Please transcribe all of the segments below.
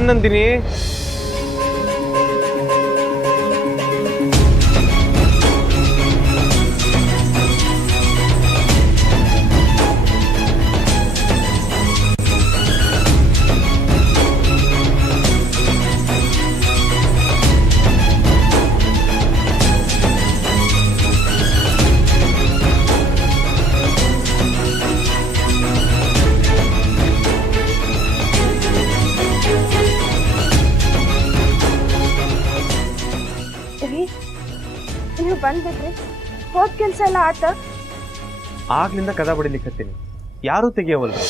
ನಾನ್ ನಂದಿನಿ. ನೀವು ಬಂದ್ಬಿಟ್ರಿ, ಹೋದ್ ಕೆಲ್ಸ ಎಲ್ಲ ಆತ. ಆಗ್ಲಿಂದ ಕದ ಬಡಿಲಿಕ್ಕತ್ತೀನಿ, ಯಾರೂ ತೆಗಿಯವಲ್ರು.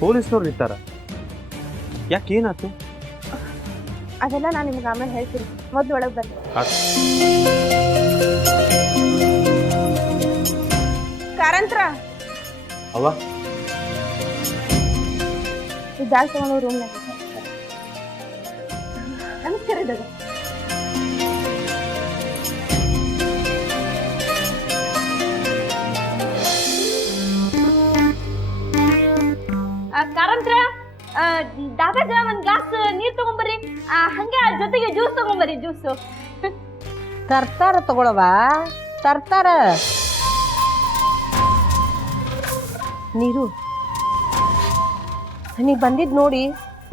ಪೊಲೀಸ್ನವ್ರು ನಿಂತಾರ, ಯಾಕೇನಾಯ್ತು? ಅದೆಲ್ಲ ನಾನು ನಿಮ್ಗೆ ಆಮೇಲೆ ಹೇಳ್ತೀನಿ, ಮೊದ್ಲು ಒಳಗೆ ಬನ್ನಿ. ಕಾರಂತ್ರ ಅವ ಈ ಬ್ಯಾಗ್ ತಗೊಂಡು ರೂಮ್ನಾಗ. ನಮಸ್ಕಾರ ದಾದ. ಕಾರಂತ್ರ ದಾದಾಗ ಒಂದ್ ಗ್ಲಾಸ್ ನೀರ್ ತಗೊಂಬರ್ರಿ, ಹಂಗೆ ಜೊತೆಗೆ ಜ್ಯೂಸ್ ತಗೊಂಬರ್ರಿ. ಜ್ಯೂಸು ತರ್ತಾರ ತಗೊಳವ, ತರ್ತಾರ. ನೀರು ನೀ ಬಂದಿದ್ ನೋಡಿ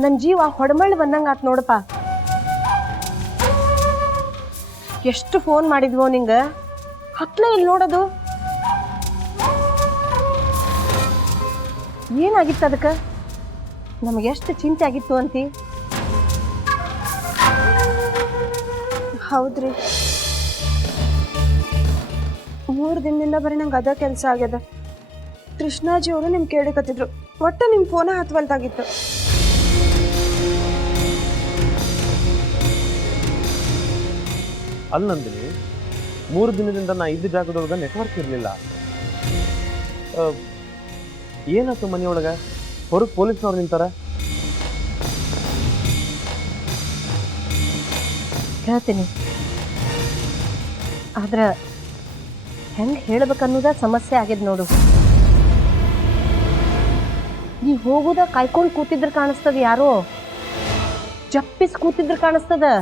ನನ್ನ ಜೀವ ಹೊಡಮಳ್ಳಿ ಬಂದಂಗ ಆತ್ ನೋಡಪ್ಪ. ಎಷ್ಟು ಫೋನ್ ಮಾಡಿದ್ವೋ ನಿಂಗ, ಹತ್ಲೇ ಇಲ್ಲಿ ನೋಡೋದು. ಏನಾಗಿತ್ತು ಅದಕ್ಕೆ? ನಮಗೆ ಎಷ್ಟು ಚಿಂತೆ ಆಗಿತ್ತು ಅಂತಿ. ಹೌದ್ರಿ, 3 ದಿನದಿಂದ ಬರೀ ನಂಗೆ ಅದ ಕೆಲಸ ಆಗ್ಯದ. ಕೃಷ್ಣಾಜಿ ಅವರು ನಿಮ್ಗೆ ಕೇಳಿಕತ್ತಿದ್ರು, ಒಟ್ಟು ನಿಮ್ಮ ಫೋನ ಹತ್ವಲ್ದಾಗಿತ್ತು. ಅಲ್ಲಿ ನಂದಿನಿ, 3 ದಿನದಿಂದ ನಾ ಇದ್ದ ಜಾಗದೊಳಗ ನೆಟ್ವರ್ಕ್ ಇರಲಿಲ್ಲ. ಏನಾಯ್ತು ಮನೆಯೊಳಗ? ಹೊರಗೆ ಪೊಲೀಸ್ನವ್ರು ನಿಂತಾರ. ಹೇಳ್ತೀನಿ, ಆದ್ರ ಹೆಂಗೆ ಹೇಳ್ಬೇಕನ್ನೋದ ಸಮಸ್ಯೆ ಆಗ್ಯದ ನೋಡು. ನೀ ಹೋಗುದ ಕಾಯ್ಕೊಂಡು ಕೂತಿದ್ರ ಕಾಣಿಸ್ತದ, ಯಾರೋ ಜಪ್ಪಿಸ್ ಕೂತಿದ್ರ ಕಾಣಿಸ್ತದ.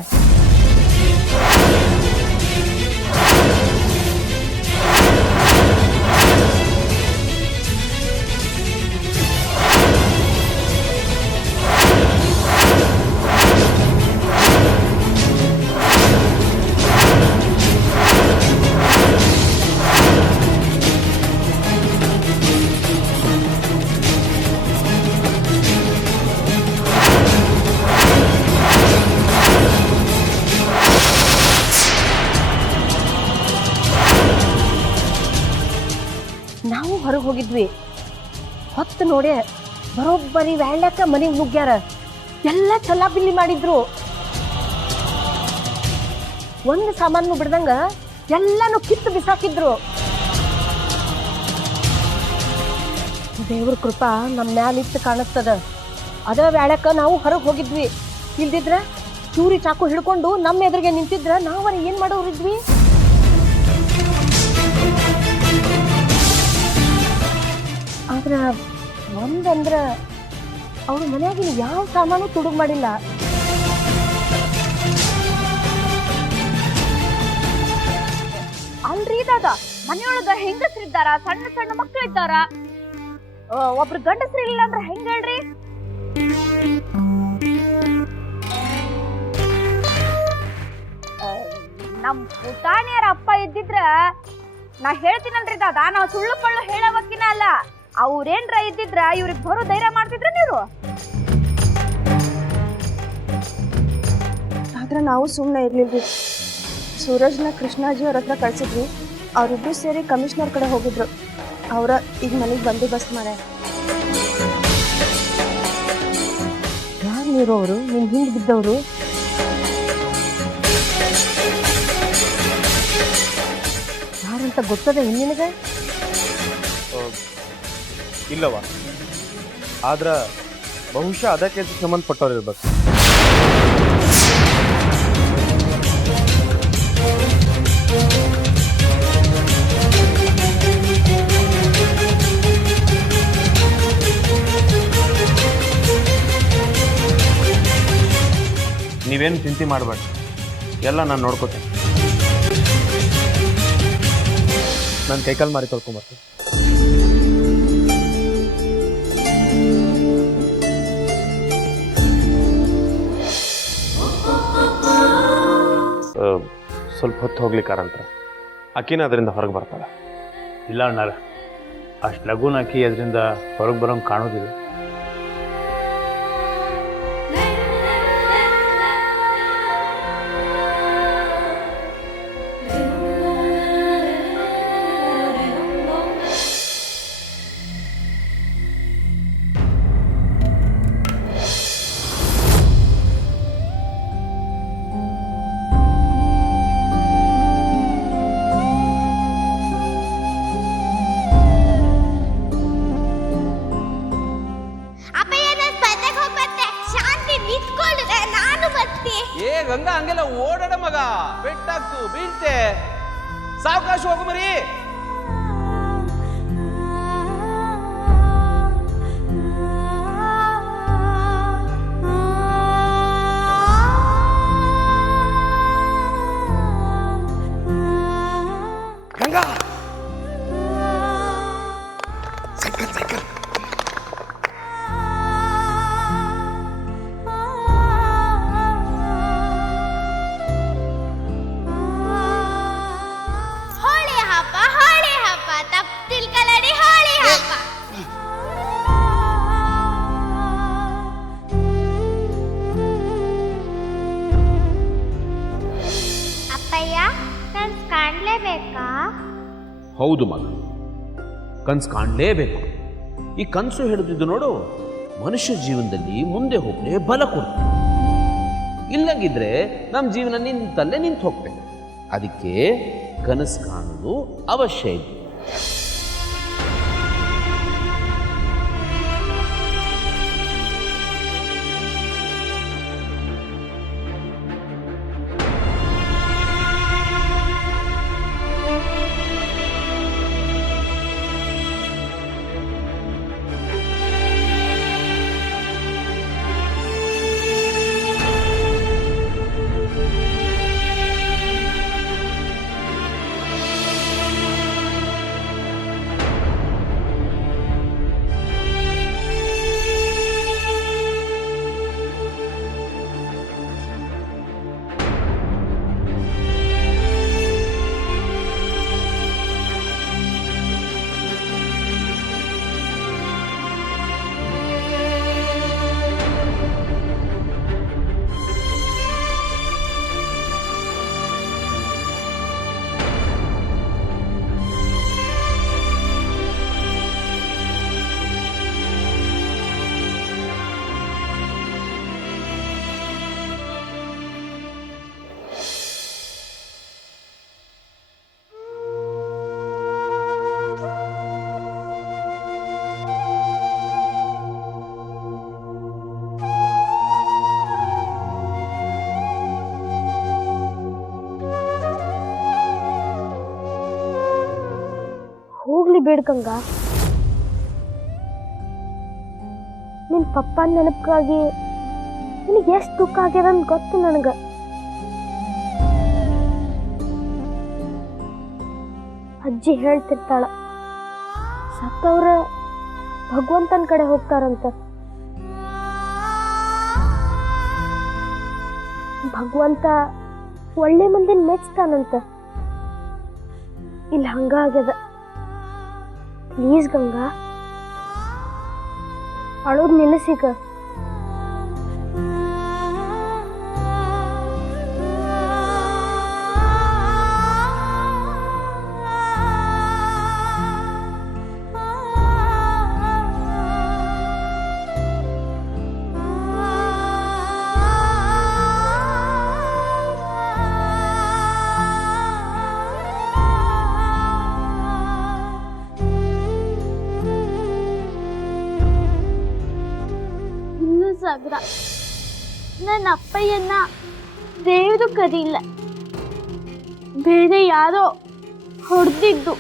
ನಾವು ಹೊರಗೆ ಹೋಗಿದ್ವಿ, ಹೊತ್ತು ನೋಡೆ ಬರೋಬ್ಬರಿ ವ್ಯಾಳ್ಯಾಕ ಮನೆಗೆ ನುಗ್ಗ್ಯಾರ. ಎಲ್ಲ ಚಲ್ಲಾಪಿಲ್ಲಿ ಮಾಡಿದ್ರು, ಒಂದು ಸಾಮಾನು ಬಿಡ್ದಂಗ ಎಲ್ಲಾನು ಕಿತ್ತು ಬಿಸಾಕಿದ್ರು. ದೇವ್ರ ಕೃಪಾ ನಮ್ಮ ಮ್ಯಾಲಿತ್ತು ಕಾಣಿಸ್ತದ. ಅದ ವ್ಯಾಳ್ಯಾಕ ನಾವು ಹೊರಗೆ ಹೋಗಿದ್ವಿ. ಇಲ್ದಿದ್ರ ಚೂರಿ ಚಾಕು ಹಿಡ್ಕೊಂಡು ನಮ್ಮ ಎದುರಿಗೆ ನಿಂತಿದ್ರ ನಾವರ ಏನ್ ಮಾಡೋರಿದ್ವಿ? ಆದ್ರ ಒಂದಂದ್ರ ಅವ್ರ ಮನ್ಯಾಗಿನ ಯಾವ ಸಾಮಾನು ತುಡುಗ್ ಮಾಡಿಲ್ಲ. ಅಲ್ರಿ ದಾದ, ಮನೆಯೊಳಗ ಹೆಂಗಸ್ರಿದ್ದಾರ, ಸಣ್ಣ ಸಣ್ಣ ಮಕ್ಳು ಇದ್ದಾರ. ಒಬ್ರು ಗಂಡಸ್ರು ಇಲ್ಲ ಅಂದ್ರೆ ಹೆಂಗ ಹೇಳ್ರಿ? ನಮ್ ಪುಟಾಣಿಯರ ಅಪ್ಪ ಇದ್ದಿದ್ರ ನಾ ಹೇಳ್ತೀನಲ್ರಿ ದಾದ, ನಾವು ಸುಳ್ಳು ಪಳ್ಳು ಹೇಳೋವಕ್ಕಿನ ಅಲ್ಲ. ಅವ್ರೇನ್ರ ಇದ್ದಿದ್ರ ಇವ್ರಿಗೆ ಬರೋ ಧೈರ್ಯ ಮಾಡ್ತಿದ್ರ ನೀವು. ಆದ್ರೆ ನಾವು ಸುಮ್ಮನೆ ಇರ್ಲಿಲ್ರಿ. ಸೂರಜ್ನ ಕೃಷ್ಣಾಜಿ ಅವ್ರ ಹತ್ರ ಕಳ್ಸಿದ್ವಿ. ಅವರಿಬ್ರು ಸೇರಿ ಕಮಿಷನರ್ ಕಡೆ ಹೋಗಿದ್ರು. ಅವರ ಈಗ ಮನೆಗೆ ಬಂದೋಬಸ್ತ್ ಮಾಡ್ಯಾರ. ಯಾರು ಇರೋರು? ನಿನ್ ಹಿಂದೆ ಬಿದ್ದವರು ಯಾರಂತ ಗೊತ್ತದ ನಿನಗೆ? ಇಲ್ಲವ, ಆದ್ರ ಬಹುಶಃ ಅದಕ್ಕೆ ಸಂಬಂಧಪಟ್ಟವ್ರು ಇರ್ಬೇಕು. ನೀವೇನು ಚಿಂತೆ ಮಾಡಬೇಡಿ, ಎಲ್ಲ ನಾನು ನೋಡ್ಕೋತೀನಿ. ನಾನು ಕೈಕಾಲು ಮಾರಿ ತೊಳ್ಕೊಂಬರ್ತೀನಿ. ಸ್ವಲ್ಪ ಹೊತ್ತು ಹೋಗ್ಲಿಕ್ಕಾರಂತ ಅಕ್ಕಿನ ಅದರಿಂದ ಹೊರಗೆ ಬರ್ತಾಳೆ. ಇಲ್ಲ ಅಣ್ಣಾರ, ಅಷ್ಟು ಲಘುನ ಹಾಕಿ ಅದರಿಂದ ಹೊರಗೆ ಬರೋಂಗೆ ಕಾಣೋದಿಲ್ಲ. ಏ ಗಂಗಾ, ಹಂಗೆಲ್ಲ ಓಡಾಡ ಮಗ, ಬೆಟ್ಟಾಗ್ತು ಬೀಳ್ತೆ, ಸಾವಕಾಶ ಹೋಗು ಮರಿ. Ganga cycle cycle. ಹೌದು ಮಗ, ಕನಸು ಕಾಣಲೇಬೇಕು. ಈ ಕನಸು ಹಿಡಿದಿದ್ದು ನೋಡು, ಮನುಷ್ಯ ಜೀವನದಲ್ಲಿ ಮುಂದೆ ಹೋಗಲೇ ಬಲ ಕೊಡ್ತದೆ. ಇಲ್ಲಂಗಿದ್ರೆ ನಮ್ಮ ಜೀವನ ನಿಂತಲ್ಲೇ ನಿಂತು ಹೋಗ್ತೇವೆ. ಅದಕ್ಕೆ ಕನಸು ಕಾಣೋದು ಅವಶ್ಯ ಇದೆ. ಹೋಗ್ಲಿ ಬೇಡ್ಕಂಗ, ನಿನ್ ಪಪ್ಪನ ನೆನಪಿಗಾಗಿ ನಿನಗೆ ಎಷ್ಟು ದುಃಖ ಆಗ್ಯದ ಅಂತ ಗೊತ್ತು ನನಗ. ಅಜ್ಜಿ ಹೇಳ್ತಿರ್ತಾಳ, ಸತ್ತವ್ರ ಭಗವಂತನ ಕಡೆ ಹೋಗ್ತಾರಂತ. ಭಗವಂತ ಒಳ್ಳೆ ಮಂದಿನ ಮೆಚ್ತಾನಂತ. ಇಲ್ಲಿ ಹಂಗ ಆಗ್ಯದ. ಪ್ಲೀಸ್ ಗಂಗಾ, ಅಳೋದು ನಿಲ್ಲಿಸಿಗ. ಸಾಗರ, ನನ್ನ ಅಪ್ಪಯ್ಯನ್ನ ದೇವರು ಕರೀಲ್ಲ, ಬೇರೆ ಯಾರೋ ಹೊಡೆದಿದ್ದು.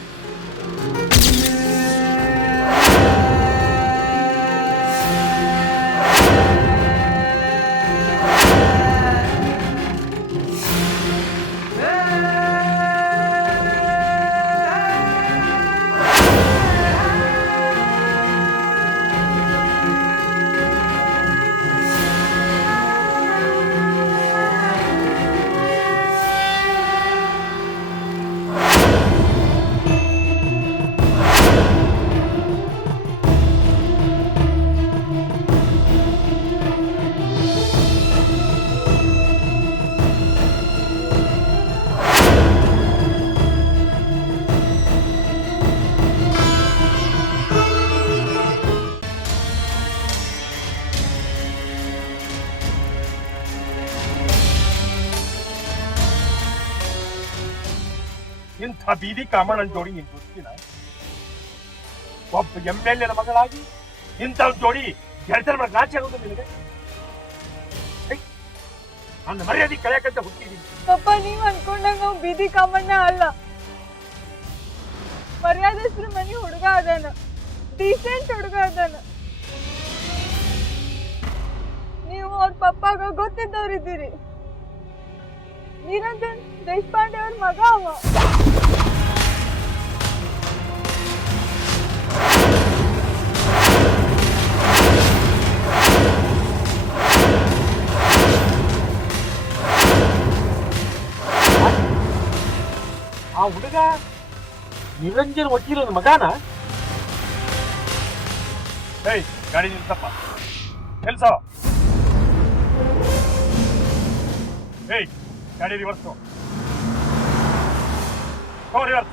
ಇಂಥ ಬೀದಿ ಕಾಮಣ್ಣನ ಜೋಡಿ ನಿನ್ ಗೊತ್ತಿಲ್ಲ. ಒಬ್ಬ MLA ಮಗಳಾಗಿ ಇಂಥ ಜೋಡಿ ಗೆಳತನ ಮಾಡಕ್ ನಾಚೆ ಆಗೋದು ನಿನಗೆ? ನನ್ನ ಮರ್ಯಾದೆ ಕಳೆಯಕಂತ ಹುಟ್ಟಿದೀನಿ. ಪಪ್ಪ ನೀವ್ ಅನ್ಕೊಂಡಂಗ ಅವ್ ಬೀದಿ ಕಾಮಣ್ಣ ಅಲ್ಲ. ಮರ್ಯಾದಸ್ತ್ರ ಮನಿ ಹುಡುಗ ಅದಾನ, ಡೀಸೆಂಟ್ ಹುಡುಗ ಅದಾನ. ನೀವು ಅವ್ರ ಪಪ್ಪಾಗ ಗೊತ್ತಿದ್ದವ್ರಿದ್ದೀರಿ. ನಿರಂಜನ್ ದೇಶಪಾಂಡೆ ಅವ್ರ ಮಗ ಅವ. ಆ ಹುಡುಗ ನಿರಂಜನ್ ವಕೀಲನ ಮಗಾನ? ಏಯ್ ಗಾಡಿ ನಿಲ್ಸಪ್ಪ, ನಿಲ್ಸೋ. ಏಯ್ ಗಾಡಿ ರಿವರ್ಸು, ರಿವರ್ಸ್.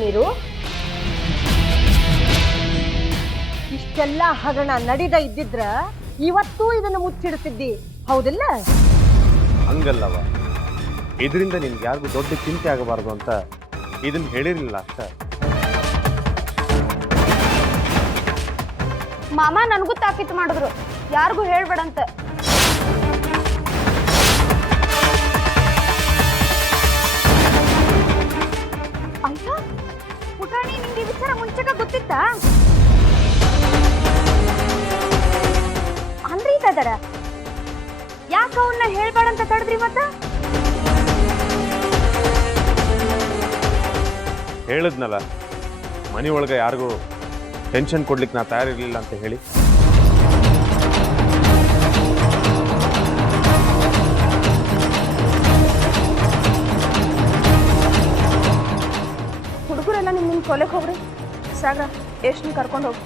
ನೀರು ಇಷ್ಟೆಲ್ಲ ಹಗರಣ ನಡೀದ ಇದ್ದಿದ್ರ ಇವತ್ತೂ ಇದನ್ನು ಮುಚ್ಚಿಡ್ತಿದ್ದಿ, ಹೌದಿಲ್ಲ? ಹಂಗಲ್ಲವ, ಇದರಿಂದ ನಿನ್ಗೆ ಯಾರಿಗೂ ದೊಡ್ಡ ಚಿಂತೆ ಆಗಬಾರ್ದು ಅಂತ ಇದನ್ನ ಹೇಳಿರ್ಲಿಲ್ಲ ಅಷ್ಟ. ಮಾಮ ನನಗೂ ತಾಕೀತು ಮಾಡಿದ್ರು, ಯಾರಿಗೂ ಹೇಳ್ಬೇಡಂತ. ಅಯ್ಯೋ ಪುಟಾಣಿ, ನಿಂಗೆ ಈ ವಿಚಾರ ಮುಂಚೆಗ ಗೊತ್ತಿತ್ತ? ಅಲ್ರಿ ಕದರ, ಯಾಕ ಅವನ್ನ ಹೇಳ್ಬೇಡಂತ ತಡೆದ್ರಿ? ಮತ್ತ ಹೇಳಿದ್ನಲ್ಲ, ಮನೆ ಒಳಗೆ ಯಾರಿಗೂ ಟೆನ್ಷನ್ ಕೊಡ್ಲಿಕ್ಕೆ ನಾ ತಯಾರಿರ್ಲಿಲ್ಲ ಅಂತ ಹೇಳಿ. ಹುಡುಗರೆಲ್ಲ ನಿಮ್ಗೆ ಕೊಲೆಗೆ ಹೋಗ್ರಿ. ಸಾಗ ಎಷ್ಟು ಕರ್ಕೊಂಡು ಹೋಗಿ.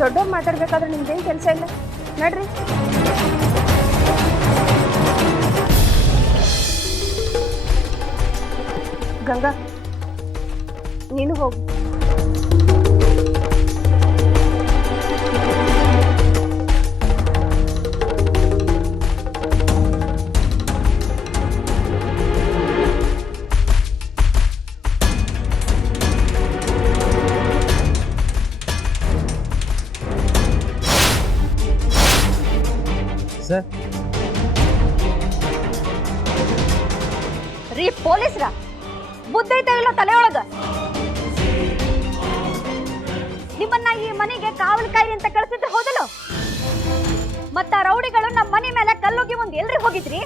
ದೊಡ್ಡವ್ರು ಮಾತಾಡ್ಬೇಕಾದ್ರೆ ನಿಮ್ದೇನು ಕೆಲಸ ಇಲ್ಲ, ನಡ್ರಿ. ಗಂಗಾ, ನೀನು ಹೋಗು. ಸರ್, ರೀ ಪೊಲೀಸ್ರ, ಬುದ್ಧಿ ಐತೆ ಇಲ್ಲ ತಲೆ ಒಳಗ? ನಿಮ್ಮನ್ನ ಈ ಮನೆಗೆ ಕಾವಲು ಕಾಯಿರಿ ಅಂತ ಕಳ್ಸಿದ್ರೆ ಹೋದಲ್ಲ, ಮತ್ತ ರೌಡಿಗಳು ನಮ್ಮ ಮನೆ ಮೇಲೆ ಕಲ್ಲೋಗಿ ಮುಂದೆ ಎಲ್ರಿ ಹೋಗಿದ್ರಿ?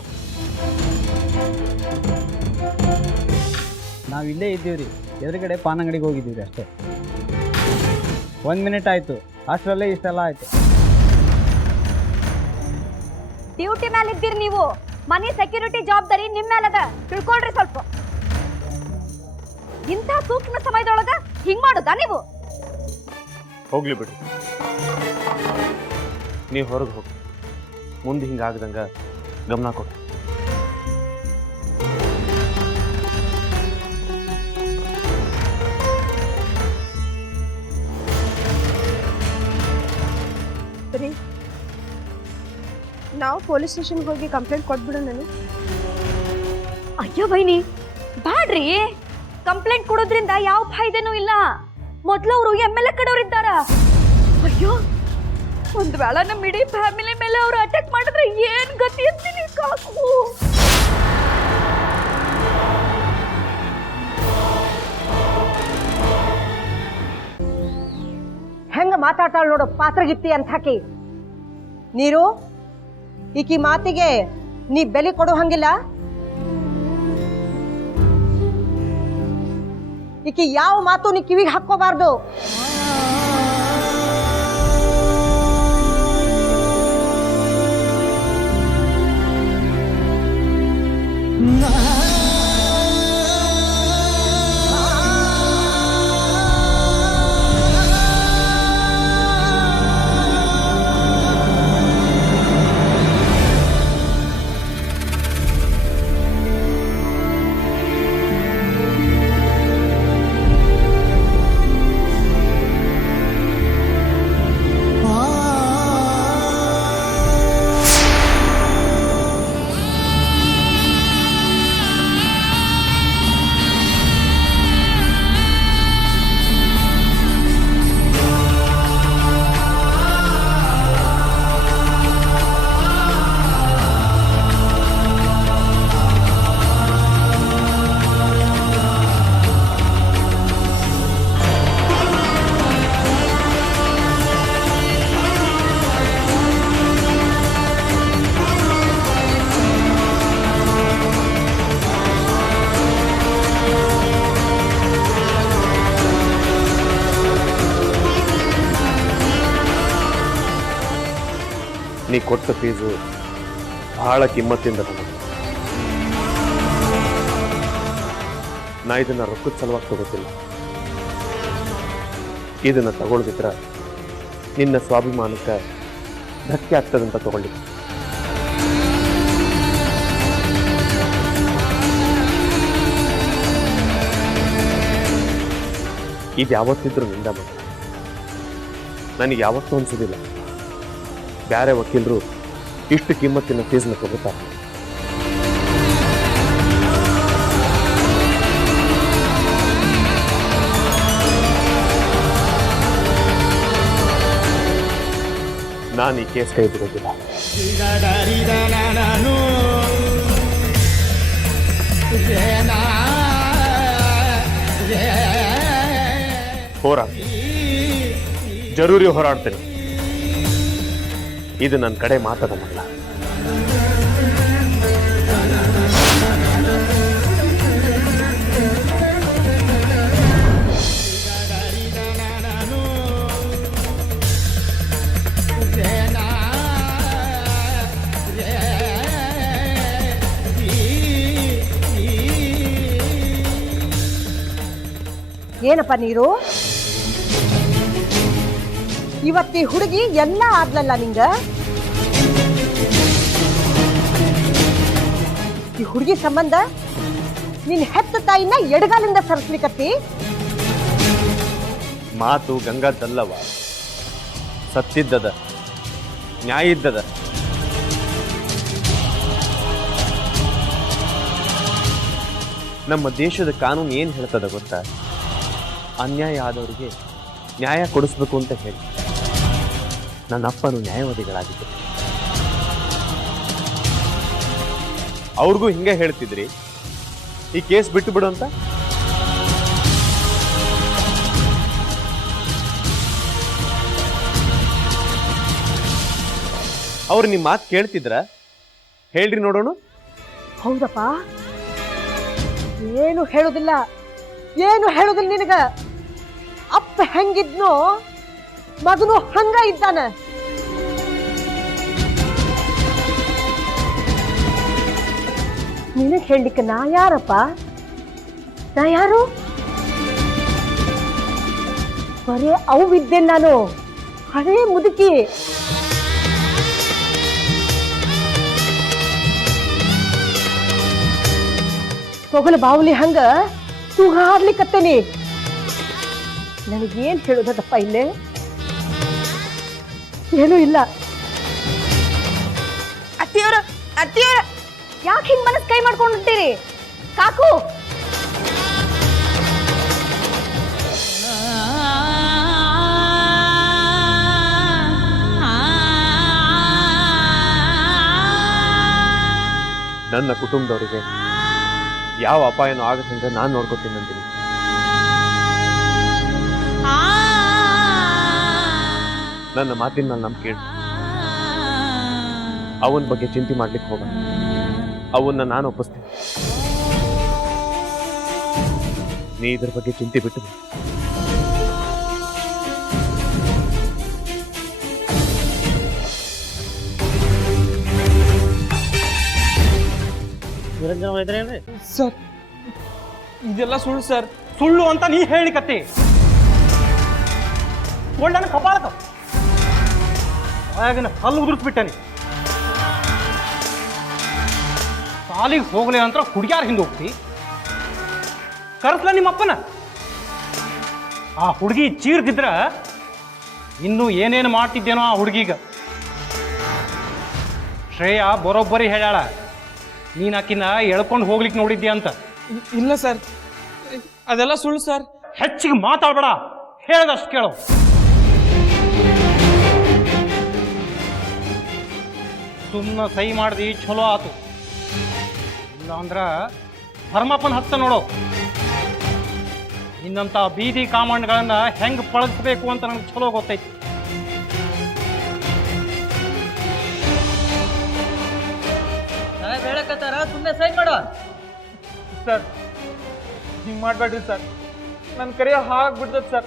ನಾವು ಇಲ್ಲೇ ಇದ್ದೀವ್ರಿ, ಎದುರುಗಡೆ ಪಾನ್ ಅಂಗಡಿಗೆ ಹೋಗಿದ್ದೀವಿ ಅಷ್ಟೇ. 1 ಮಿನಿಟ್ ಆಯ್ತು, ಅಷ್ಟರಲ್ಲೇ ಇಷ್ಟೆಲ್ಲ ಆಯ್ತು. ಡ್ಯೂಟಿ ಮೇಲೆ ಇದ್ದೀರಿ ನೀವು, ಮನೆ ಸೆಕ್ಯೂರಿಟಿ ಜವಾಬ್ದಾರಿ ನಿಮ್ಮ ಮೇಲದ, ತಿಳ್ಕೊಳ್ರಿ ಸ್ವಲ್ಪ. ಇಂಥ ಸೂಕ್ಷ್ಮ ಸಮಯದೊಳಗ ಹಿಂಗ್ ಮಾಡುದಾ ನೀವು? ಹೋಗ್ಲಿ ಬಿಡಿ, ನೀವು ಹೊರಗೆ ಹೋಗಿ. ಮುಂದೆ ಹಿಂಗಾಗದಂಗ ಗಮನ ಕೊಡಿ. ರೀ, ನಾವು ಪೊಲೀಸ್ ಸ್ಟೇಷನ್ಗೆ ಹೋಗಿ ಕಂಪ್ಲೇಂಟ್ ಕೊಟ್ಬಿಡು. ನಾನು ಅಯ್ಯೋ ಬೈನಿ, ಬ್ಯಾಡ್ರಿ. ಕಂಪ್ಲೇಂಟ್ ಕೊಡೋದ್ರಿಂದ ಯಾವ ಫಾಯ್ದೆನೂ ಇಲ್ಲ. ಮೊದ್ಲು ಅವರು MLA ಕಡೆಯವ್ರು ಇದ್ದಾರ. ಅಯ್ಯೋ, ಒಂದ್ ವೇಳೆ ನಮ್ಮ ಇಡೀ ಫ್ಯಾಮಿಲಿ ಮೇಲೆ ಅವ್ರು ಅಟ್ಯಾಕ್ ಮಾಡಿದ್ರೆ ಏನ್ ಗತಿ ಅಂತೀನಿ ಕಾಕು. ಹೆಂಗ ಮಾತಾಡ್ತಾಳ ನೋಡು ಪಾತ್ರಗಿತ್ತಿ ಅಂತ ಹಾಕಿ. ನೀರು ಈಕಿ ಮಾತಿಗೆ ನೀ ಬೆಲೆ ಕೊಡೋ ಹಂಗಿಲ್ಲ. ಈಕಿ ಯಾವ ಮಾತು ನೀ ಕಿವಿಗೆ ಹಾಕೋಬಾರ್ದು. ನೀ ಕೊಟ್ಟ ಫೀಸು ಬಹಳ ಕಿಮ್ಮತ್ತಿಂದ ನನಗೆ. ನಾ ಇದನ್ನ ರೊಕ್ಕದ ಸಲುವಾಗಿ ತಗೋತಿಲ್ಲ. ಇದನ್ನ ತಗೊಳ್ದಿದ್ರ ನಿನ್ನ ಸ್ವಾಭಿಮಾನಕ್ಕೆ ಧಕ್ಕೆ ಆಗ್ತದಂತ ತಗೊಂಡಿದ್ದೆ. ಇದು ಯಾವತ್ತಿದ್ರು ನಿಂದ ಬಂದ. ನನಗೆ ಯಾವತ್ತೂ ಅನ್ಸೋದಿಲ್ಲ ಬೇರೆ ವಕೀಲರು ಇಷ್ಟು ಕಿಮ್ಮತ್ತಿನ ಫೀಸ್ನ ತಗೋತಾರೆ. ನಾನು ಈ ಕೇಸ್ ಕೈ ಬಿಡೋದಿಲ್ಲ. ಹೋರಾಟ ಜರೂರಿ ಹೋರಾಡ್ತೇನೆ. ಇದು ನನ್ನ ಕಡೆ ಮಾತದ ಮಲ್ಲ. ಏನಪ್ಪ ನೀರು, ಇವತ್ತಿ ಹುಡುಗಿ ಎಲ್ಲ ಆದ್ಲಲ್ಲ ನಿಂಗ. ಈ ಹುಡುಗಿ ಸಂಬಂಧ ನಿನ್ ಹೆತ್ತ ತಾಯಿನ ಎಡಗಾಲಿಂದ ಸರಿಸ್ಲಿಕತ್ತಿ. ಮಾತು ಗಂಗಾದಲ್ಲವ, ಸತ್ತಿದ್ದದ, ನ್ಯಾಯ ಇದ್ದದ. ನಮ್ಮ ದೇಶದ ಕಾನೂನು ಏನು ಹೇಳ್ತದ ಗೊತ್ತಾ? ಅನ್ಯಾಯ ಆದವರಿಗೆ ನ್ಯಾಯ ಕೊಡಿಸ್ಬೇಕು ಅಂತ ಹೇಳಿ. ನನ್ನ ಅಪ್ಪನು ನ್ಯಾಯವಾದಿಗಳಾಗಿದ್ದರು. ಅವ್ರಿಗೂ ಹಿಂಗೆ ಹೇಳ್ತಿದ್ರಿ ಈ ಕೇಸ್ ಬಿಟ್ಟು ಬಿಡು ಅಂತ. ಅವ್ರು ನಿಮ್ಮ ಮಾತು ಕೇಳ್ತಿದ್ರ? ಹೇಳ್ರಿ ನೋಡೋಣ. ಹೌದಪ್ಪ, ಏನು ಹೇಳುದಿಲ್ಲ, ಏನು ಹೇಳುದಿಲ್ಲ ನಿನಗ. ಅಪ್ಪ ಹೆಂಗಿದ್ನೋ ಮಗನು ಹಂಗ ಇದ್ದಾನ. ನಿನಗ್ ಹೇಳಲಿಕ್ಕೆ ನಾ ಯಾರಪ್ಪ? ನಾ ಯಾರು? ಬರೇ ಅವಿದ್ದೆ ನಾನು, ಹಳೇ ಮುದುಕಿ. ತೊಗಲು ಬಾವುಲಿ ಹಂಗ ತೂಗಾಡ್ಲಿಕ್ಕತ್ತೇನಿ. ನನಗೇನ್ ಹೇಳೋದಪ್ಪ ಇಲ್ಲೇ? ಏನೂ ಇಲ್ಲ. ಅತ್ತಿಯವ್ರ ಯಾಕೆ ಹಿಂಗ್ ಮನಸ್ ಕೈ ಮಾಡ್ಕೊಂಡಿರ್ತೀರಿ? ಕಾಕು ಆ ನನ್ನ ಕುಟುಂಬದವರಿಗೆ ಯಾವ ಅಪಾಯನೂ ಆಗದಂತೆ ನಾನು ನೋಡ್ಕೊತೀನಿ ಅಂತೀನಿ. ನನ್ನ ಮಾತಿನ ಮೇಲೆ ನಂಬಿಕೆ ಇಡು. ಅವನ ಬಗ್ಗೆ ಚಿಂತೆ ಮಾಡ್ಲಿಕ್ಕೆ ಹೋಗ. ಅವನ್ನ ನಾನು ಒಪ್ಪಿಸ್ತೀನಿ. ನೀ ಇದ್ರ ಬಗ್ಗೆ ಚಿಂತೆ ಬಿಟ್ಟು ಸರ್ ಇದೆಲ್ಲ ಸುಳ್ಳು ಸರ್. ಸುಳ್ಳು ಅಂತ ನೀ ಹೇಳಿಕತ್ತಿ ಒಳ್ಳೆ ಕಪಾಳಕ ಆಗಿನ ಹಲ್ಲು ಉದುರಿಸ್ಬಿಟ್ಟನಿ. ಸಾಲಿಗೆ ಹೋಗ್ಲಿ ಅಂತ ಹುಡುಗ್ಯಾರ ಹಿಂದೆ ಹೋಗ್ತಿ. ಕರೆಸ್ಲ ನಿಮ್ಮಪ್ಪನ. ಆ ಹುಡುಗಿ ಚೀರ್ದಿದ್ರ ಇನ್ನೂ ಏನೇನು ಮಾಡ್ತಿದ್ದೇನೋ ಆ ಹುಡುಗಿಗ. ಶ್ರೇಯಾ ಬರೋಬ್ಬರಿ ಹೇಳ್ಯಾಳ, ನೀನು ಆಕಿನ ಎಳ್ಕೊಂಡು ಹೋಗ್ಲಿಕ್ಕೆ ನೋಡಿದ್ಯಾ ಅಂತ. ಇಲ್ಲ ಸರ್, ಅದೆಲ್ಲ ಸುಳ್ಳು ಸರ್. ಹೆಚ್ಚಿಗೆ ಮಾತಾಡ್ಬೇಡ, ಹೇಳ್ದಷ್ಟು ಕೇಳು. ಸುಮ್ಮನೆ ಸಹಿ ಮಾಡ್ದಿ ಚಲೋ ಆತು. ಇಲ್ಲ ಅಂದ್ರ ಧರ್ಮಪ್ಪನ ಹತ್ತ ನೋಡು. ಇನ್ನಂತ ಬೀದಿ ಕಾಮಂಡ್ಗಳನ್ನ ಹೆಂಗ್ ಪಳಗಿಸ್ಬೇಕು ಅಂತ ನನಗೆ ಚಲೋ ಗೊತ್ತೈತಿ. ಸುಮ್ಮನೆ ಸೈನ್ ಮಾಡು ಸರ್. ಹಿಂಗೆ ಮಾಡಬೇಡ್ರಿ ಸರ್, ನನ್ನ ಕರಿಯ ಹಾಗ್ಬಿಡ್ತದೆ ಸರ್.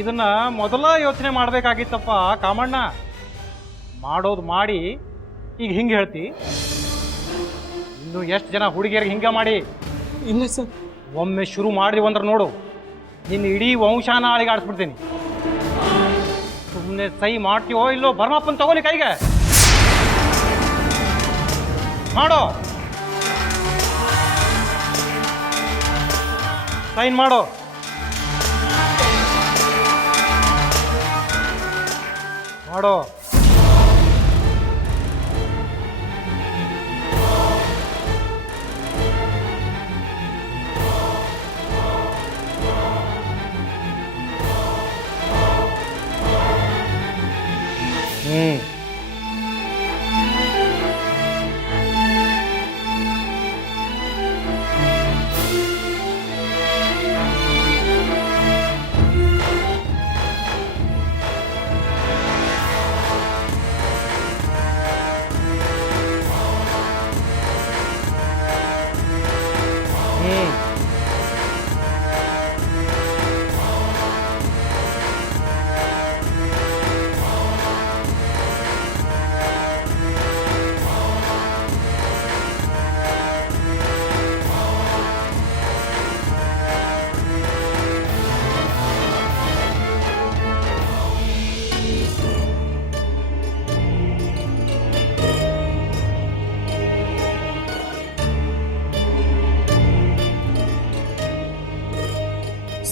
ಇದನ್ನ ಮೊದಲ ಯೋಚನೆ ಮಾಡ್ಬೇಕಾಗಿತ್ತಪ್ಪ ಕಾಮಣ್ಣ. ಮಾಡೋದು ಮಾಡಿ ಈಗ ಹಿಂಗೆ ಹೇಳ್ತಿ. ಇನ್ನು ಎಷ್ಟು ಜನ ಹುಡುಗಿಯರಿಗೆ ಹಿಂಗೆ ಮಾಡಿ. ಇಲ್ಲ ಸರ್. ಒಮ್ಮೆ ಶುರು ಮಾಡಿದ್ವಿ ಅಂದ್ರೆ ನೋಡು, ನಿನ್ನ ಇಡೀ ವಂಶಾನ ಅಳಿಗಾಡಿಸ್ಬಿಡ್ತೀನಿ. ಸುಮ್ಮನೆ ಸಹಿ ಮಾಡ್ತೀವೋ ಇಲ್ಲೋ ಭರಮಪ್ಪನ ತಗೋಲಿ ಕೈಗೆ. ಮಾಡೋ, ಸೈನ್ ಮಾಡೋ. ಮಾಡೋ.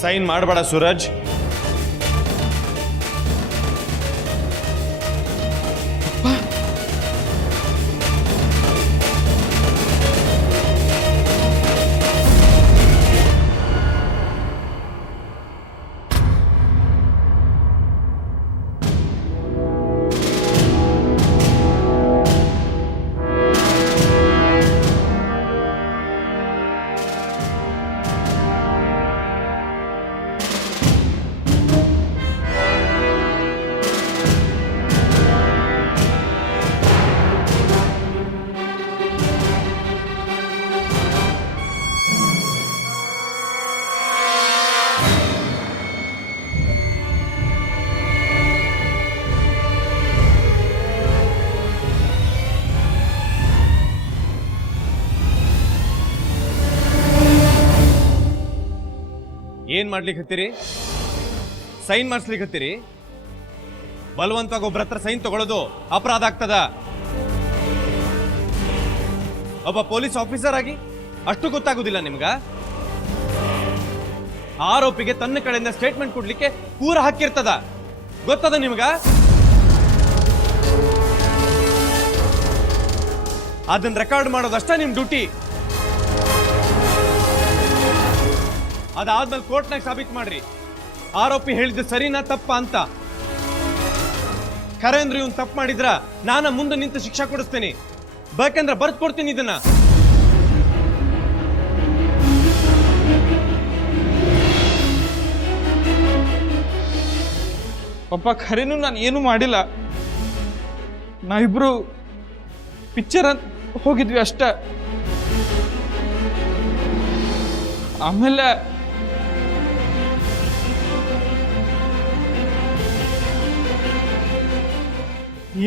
ಸೈನ್ ಮಾಡಬೇಡ ಸೂರಜ್. ಏನ್ ಮಾಡ್ಲಿಕ್ಕೆ ಹತ್ತೀರಿ? ಸೈನ್ ಮಾಡಿಸ್ಲಿಕ್ಕೆ ಹತ್ತೀರಿ? ಬಲವಂತವಾಗಿ ಒಬ್ಬರ ಹತ್ರ ಸೈನ್ ತಗೊಳ್ಳೋದು ಅಪರಾಧ ಆಗ್ತದ. ಒಬ್ಬ ಪೊಲೀಸ್ ಆಫೀಸರ್ ಆಗಿ ಅಷ್ಟು ಗೊತ್ತಾಗುದಿಲ್ಲ ನಿಮ್ಗ? ಆರೋಪಿಗೆ ತನ್ನ ಕಡೆಯಿಂದ ಸ್ಟೇಟ್ಮೆಂಟ್ ಕೊಡ್ಲಿಕ್ಕೆ ಪೂರ ಹಕ್ಕಿರ್ತದ, ಗೊತ್ತದ ನಿಮ್ಗ? ಅದನ್ನ ರೆಕಾರ್ಡ್ ಮಾಡೋದಷ್ಟ ನಿಮ್ ಡ್ಯೂಟಿ. ಅದಾದ್ಮೇಲೆ ಕೋರ್ಟ್ನಾಗ ಸಾಬೀತು ಮಾಡ್ರಿ ಆರೋಪಿ ಹೇಳಿದ್ದು ಸರಿನಾ ತಪ್ಪ ಅಂತ. ಖರೇಂದ್ರ ಇವ್ನು ತಪ್ಪು ಮಾಡಿದ್ರ ನಾನು ಮುಂದೆ ನಿಂತು ಶಿಕ್ಷೆ ಕೊಡಿಸ್ತೀನಿ, ಬೇಕಂದ್ರೆ ಬರ್ದು ಕೊಡ್ತೀನಿ ಇದನ್ನ. ಪಪ್ಪ ಖರೇನು ನಾನು ಏನು ಮಾಡಿಲ್ಲ. ನಾವಿಬ್ರು ಪಿಕ್ಚರ್ ಅಂತ ಹೋಗಿದ್ವಿ ಅಷ್ಟ. ಆಮೇಲೆ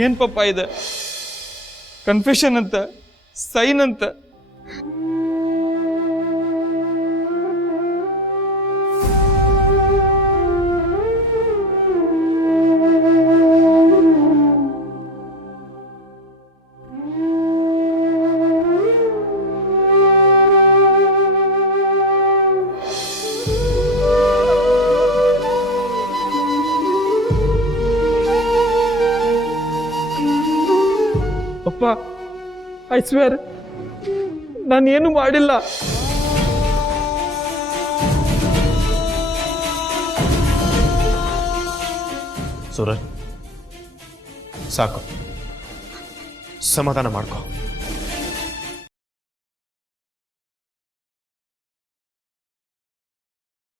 ಏನ್ ಪಪ್ಪ ಇದೆ ಕನ್ಫೆಷನ್ ಅಂತ ಸೈನ್ ಅಂತ. ಪಪ್ಪ ಐ ಸ್ವೇರ್ ನಾನೇನು ಮಾಡಿಲ್ಲ. ಸೂರಜ್ ಸಾಕು, ಸಮಾಧಾನ ಮಾಡ್ಕೊ.